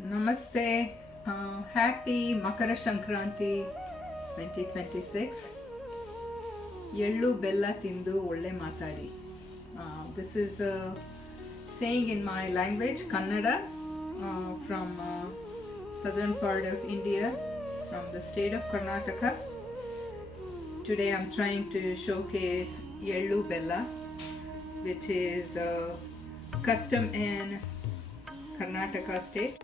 Namaste. Happy Makara Sankranthi 2026. Yellu Bella thindu olle mathadi. This is a saying in my language, Kannada, from southern part of India, from the state of Karnataka. Today I'm trying to showcase Yellu Bella, which is a custom in Karnataka state.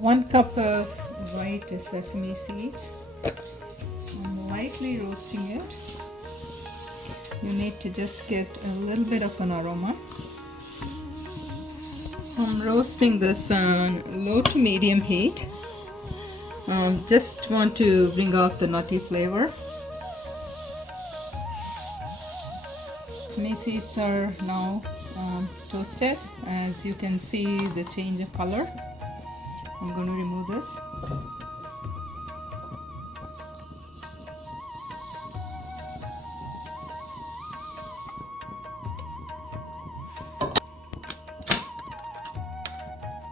One cup of white sesame seeds. I'm lightly roasting it. You need to just get a little bit of an aroma. I'm roasting this on low to medium heat. Just want to bring out the nutty flavor. Sesame seeds are now toasted. As you can see the change of color. I'm going to remove this.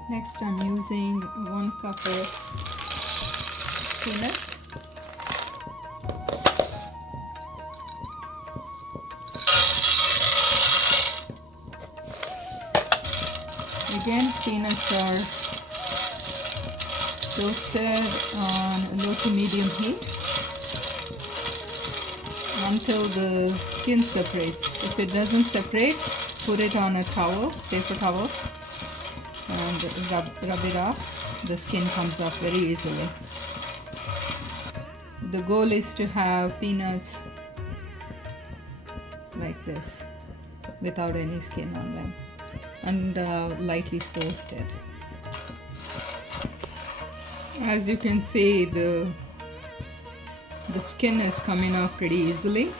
Next I'm using 1 cup of peanuts. Again, peanuts are toasted on low to medium heat until the skin separates. If it doesn't separate, put it on a towel, paper towel, and rub it off. The skin comes off very easily. The goal is to have peanuts like this without any skin on them and lightly toasted. As you can see, the skin is coming off pretty easily.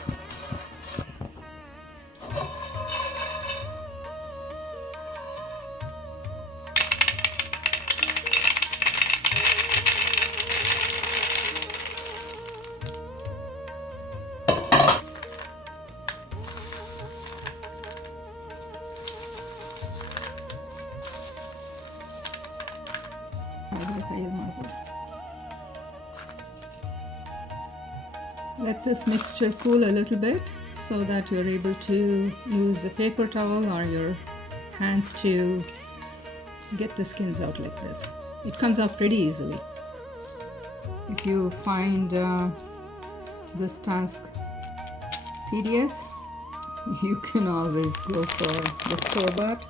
Let this mixture cool a little bit so that you're able to use a paper towel or your hands to get the skins out like this. It comes out pretty easily. If you find this task tedious, you can always go for the store-bought.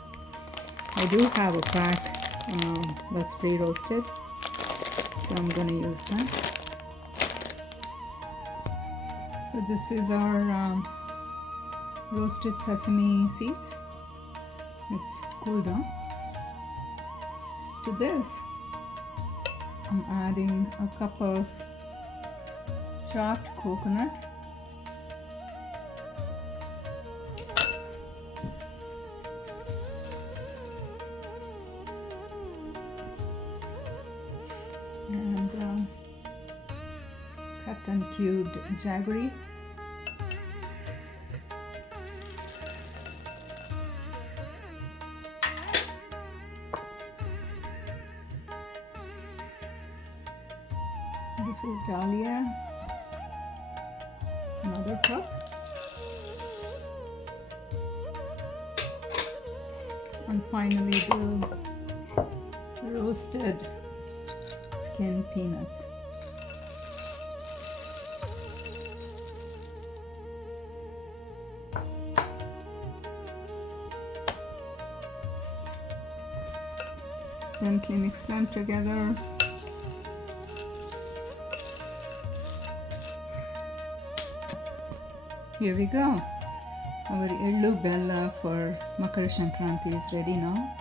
I do have a pack that's pre-roasted, so I'm going to use that. So this is our roasted sesame seeds. It's cooled down. To this, I'm adding a cup of chopped coconut. And cut and cubed jaggery. This is dahlia, another cup. And finally the roasted skin peanuts. Gently mix them together. Here we go. Our Yellu Bella for Makara Sankranthi is ready now.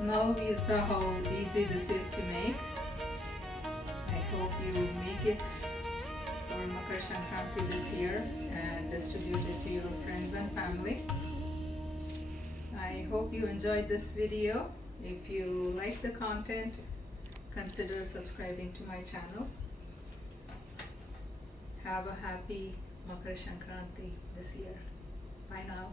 Now you saw how easy this is to make. I hope you make it for Makara Sankranthi this year and distribute it to your friends and family. I hope you enjoyed this video. If you like the content, consider subscribing to my channel. Have a happy Makara Sankranthi this year. Bye now.